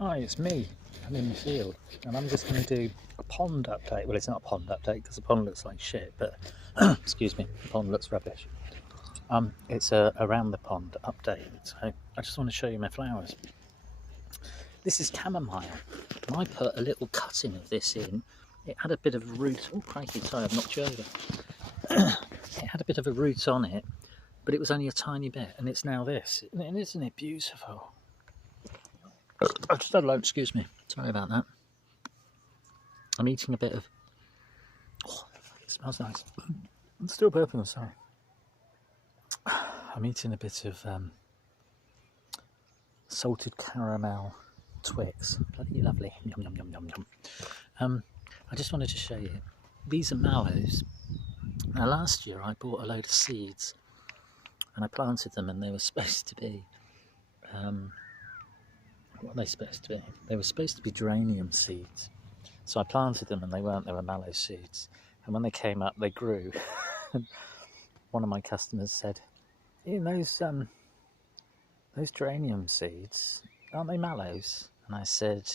Hi, it's me. I'm in the field and I'm just going to do a pond update. Well, it's not a pond update because the pond looks like shit, but excuse me, the pond looks rubbish. It's a around the pond update. So I just want to show you my flowers. This is chamomile. And I put a little cutting of this in. It had a bit of a root. Oh, crikey, sorry, I've knocked you over. It had a bit of a root on it, but it was only a tiny bit, and it's now this. And isn't it beautiful? I just had lunch, excuse me. Sorry about that. I'm eating a bit of. Oh, it smells nice. It's still burping, sorry. I'm eating a bit of salted caramel Twix. Bloody lovely. Yum, yum, yum, yum, yum. I just wanted to show you. These are mallows. Now, last year I bought a load of seeds and I planted them, and they were supposed to be. What are they supposed to be? They were supposed to be geranium seeds. So I planted them and they weren't, they were mallow seeds. And when they came up, they grew. One of my customers said, those geranium seeds, aren't they mallows? And I said,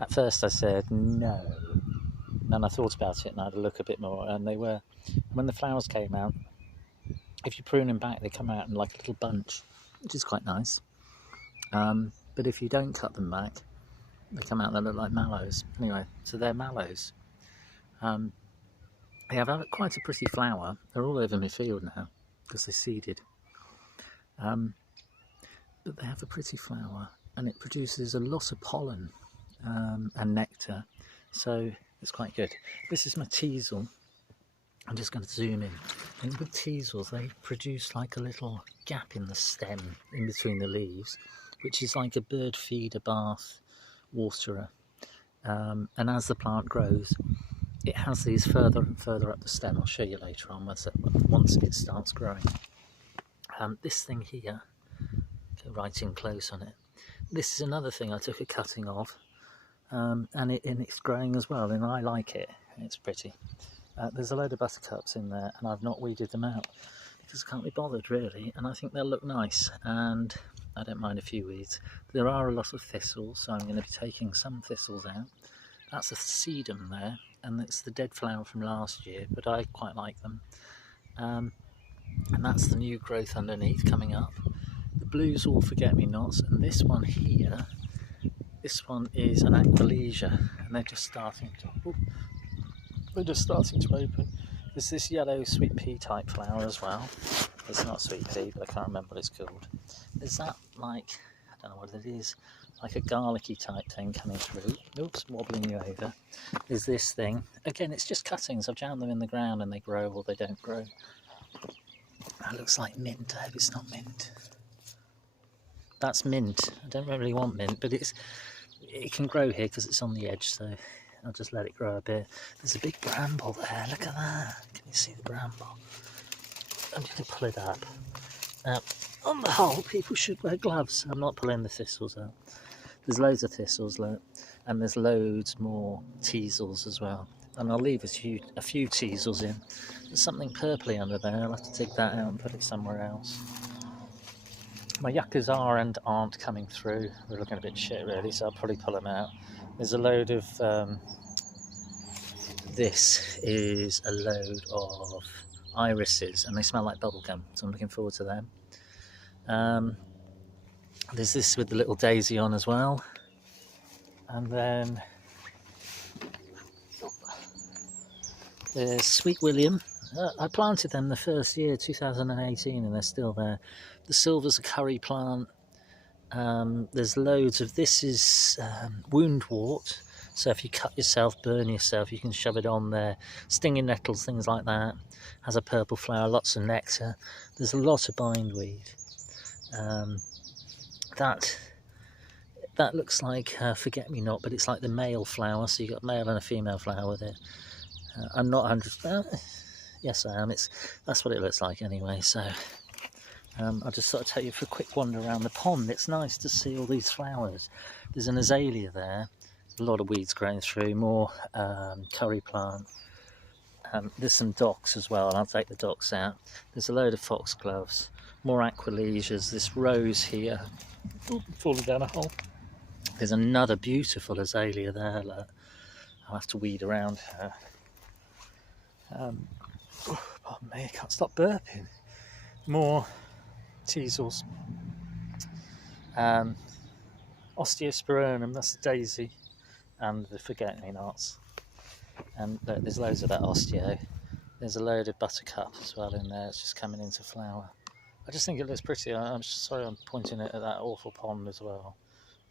at first I said, no. And then I thought about it and I had a look a bit more, and they were, when the flowers came out, if you prune them back, they come out in like a little bunch, which is quite nice. But if you don't cut them back, they come out, they look like mallows. Anyway, so they're mallows. They have quite a pretty flower. They're all over my field now because they're seeded. But they have a pretty flower and it produces a lot of pollen and nectar. So it's quite good. This is my teasel. I'm just going to zoom in. And with teasels, they produce like a little gap in the stem in between the leaves, which is like a bird feeder, bath, waterer. And as the plant grows, it has these further and further up the stem. I'll show you later on once it starts growing. This thing here, go right in close on it. This is another thing I took a cutting of, and it's growing as well, and I like it. It's pretty. There's a load of buttercups in there, and I've not weeded them out because I can't be bothered really, and I think they'll look nice, and I don't mind a few weeds. There are a lot of thistles, so I'm going to be taking some thistles out. That's a sedum there, and it's the dead flower from last year, but I quite like them. And that's the new growth underneath coming up. The blue's all forget-me-nots, and this one here, this one is an Aquilegia, and they're just starting to open. There's this yellow sweet pea type flower as well. It's not sweet pea, but I can't remember what it's called. There's that, like, I don't know what it is, like a garlicky type thing coming through. Oops, wobbling you over. There's this thing. Again, it's just cuttings. I've jammed them in the ground and they grow or they don't grow. That looks like mint. I hope it's not mint. That's mint. I don't really want mint, but it can grow here because it's on the edge, so I'll just let it grow a bit. There's a big bramble there. Look at that. Can you see the bramble? I'm going to pull it up. Now, on the whole, people should wear gloves. I'm not pulling the thistles out. There's loads of thistles, look, and there's loads more teasels as well. And I'll leave a few teasels in. There's something purpley under there. I'll have to take that out and put it somewhere else. My yuccas are and aren't coming through. They're looking a bit shit, really, so I'll probably pull them out. There's a load of... this is a load of irises, and they smell like bubblegum, so I'm looking forward to them. There's this with the little daisy on as well. And then there's Sweet William. I planted them the first year, 2018, and they're still there. The silver's a curry plant. There's loads of, this is woundwort. So if you cut yourself, burn yourself, you can shove it on there. Stinging nettles, things like that. Has a purple flower, lots of nectar. There's a lot of bindweed. That looks like forget-me-not, but it's like the male flower, so you've got a male and a female flower with it. I'm not 100%. Yes, I am. That's what it looks like anyway. So I'll just sort of take you for a quick wander around the pond. It's nice to see all these flowers. There's an azalea there. A lot of weeds growing through. More curry plant. There's some docks as well, and I'll take the docks out. There's a load of foxgloves. More Aquilegias. This rose here. Ooh, falling down a hole. There's another beautiful azalea there. Look. I'll have to weed around her. Pardon me, I can't stop burping. More teasels. Osteospermum, that's the daisy, and the forget-me-nots. And look, there's loads of that osteo. There's a load of buttercup as well in there. It's just coming into flower. I just think it looks pretty. I'm sorry I'm pointing it at that awful pond as well.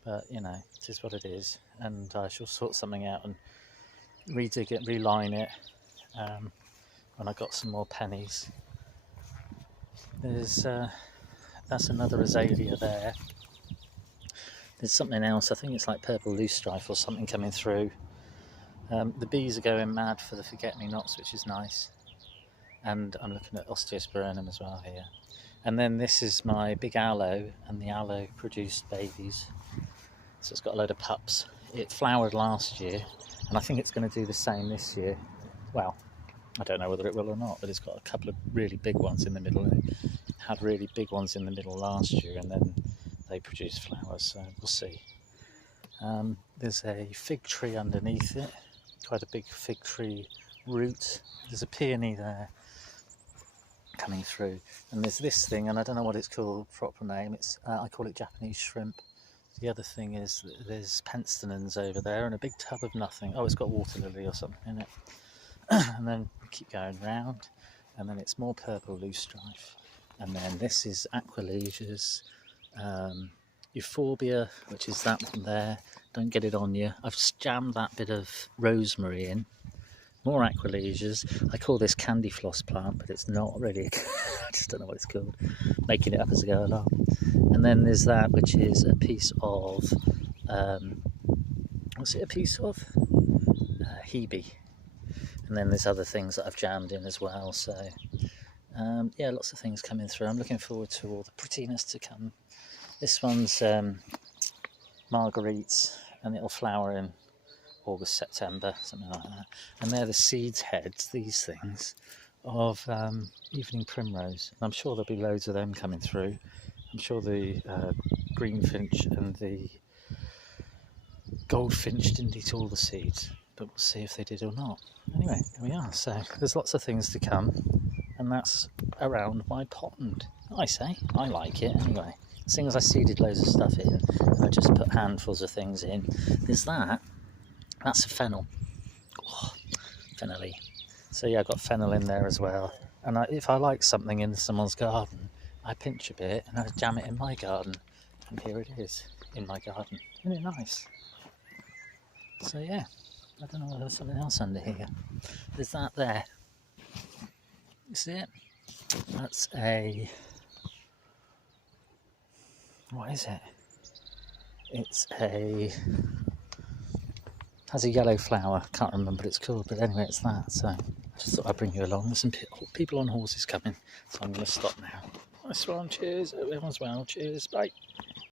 But, you know, it is what it is. And I shall sort something out and redig it, reline it when I got some more pennies. There's that's another azalea there. There's something else. I think it's like purple loosestrife or something coming through. The bees are going mad for the forget-me-nots, which is nice. And I'm looking at osteospermum as well here. And then this is my big aloe, and the aloe produced babies. So it's got a load of pups. It flowered last year, and I think it's going to do the same this year. Well, I don't know whether it will or not, but it's got a couple of really big ones in the middle. And it had really big ones in the middle last year, and then they produced flowers, so we'll see. There's a fig tree underneath it, quite a big fig tree root. There's a peony there coming through, and there's this thing, and I don't know what it's called, proper name. It's I call it Japanese shrimp. The other thing is there's penstemons over there and a big tub of nothing. Oh, it's got water lily or something in it. And then we keep going round, and then it's more purple loosestrife, and then this is aquilesias, euphorbia, which is that one there. Don't get it on you. I've just jammed that bit of rosemary in. More aquilesias. I call this candy floss plant, but it's not really. I just don't know what it's called. Making it up as I go along. And then there's that, which is a piece of what's it a piece of? Hebe. And then there's other things that I've jammed in as well. So yeah, lots of things coming through. I'm looking forward to all the prettiness to come. This one's marguerites, and it'll flower in August, September, something like that. And they're the seeds heads, these things, of evening primrose. And I'm sure there'll be loads of them coming through. I'm sure the greenfinch and the goldfinch didn't eat all the seeds, but we'll see if they did or not. Anyway, here we are. So there's lots of things to come, and that's around my pond. I say, I like it anyway. Seeing as I seeded loads of stuff in, and I just put handfuls of things in. There's that. That's a fennel. Oh, fennelly. So yeah, I've got fennel in there as well. And if I like something in someone's garden, I pinch a bit and I jam it in my garden. And here it is, in my garden. Isn't it nice? So yeah, I don't know whether there's something else under here. There's that there. You see it? That's a... what is it? It's a... has a yellow flower. Can't remember what it's called, but anyway, it's that. So I just thought I'd bring you along. There's some people on horses coming, so I'm going to stop now. Nice one, cheers. Everyone's well, cheers, bye.